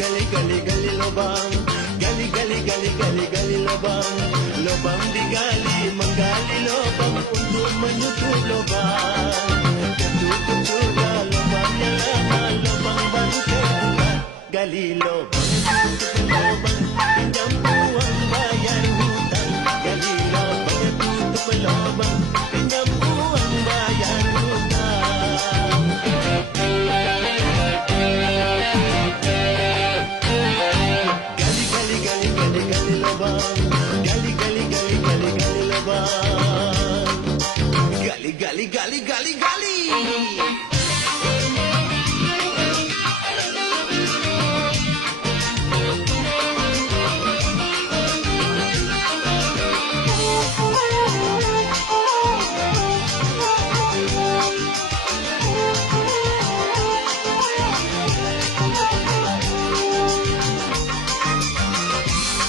gali gali gali lubang, gali gali gali gali gali lubang, lubang digali menggali lubang untuk menutup lubang. Tertutup sudah lubangnya lama, lubang baru terbuka. Gali lubang, tutup lubang, pinjam uang bayar hutang. Gali lubang, tutup lubang, pinjam uang bayar hutang. Gali gali gali gali gali lubang, gali gali gali gali gali lubang, gali gali gali gali gali.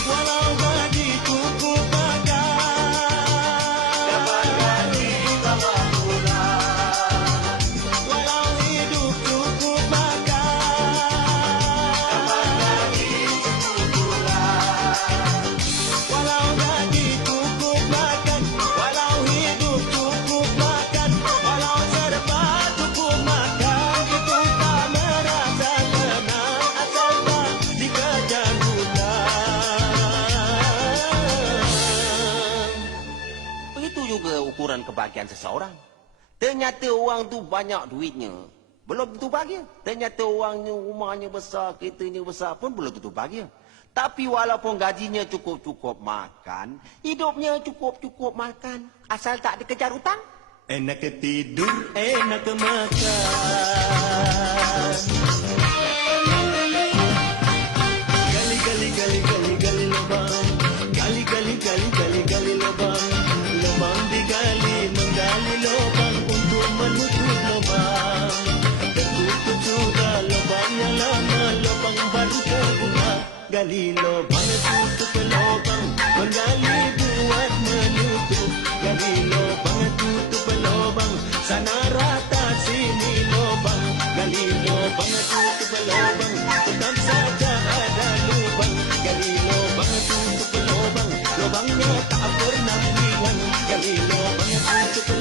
Walau gaji cukup makan, dapat gaji tambah bulan. Walau hidup cukup makan, dapat gaji cukup bulan. Walau gaji cukup makan, walau hidup cukup makan, walau serba cukup makan, itu tak merasa tenang asal tak dikejar hutang. Begitu juga ukuran kebahagiaan seseorang. Ternyata orang tu banyak duitnya, belum tentu bahagia. Ternyata orangnya rumahnya besar, keretanya besar pun belum tentu bahagia. Tapi walaupun gajinya cukup-cukup makan, hidupnya cukup-cukup makan, asal tak dikejar hutang. Enak ke tidur, enak ke makan. Gali gali gali gali gali lubang, gali gali gali gali gali lubang, lubang digali menggali lubang untuk menutup lubang. Tertutup sudah lubangnya lama, lubang baru terbuka. Gali lubang, tutup lubang, menggali buat menutup. Gali lubang, tutup lubang, sana rata sini lubang. Gali lubang, tutup lubang, tetap saja ada lubang. Gali lubang, tutup lubang, lubangnya tak pernah hilang. Gali lubang, tutup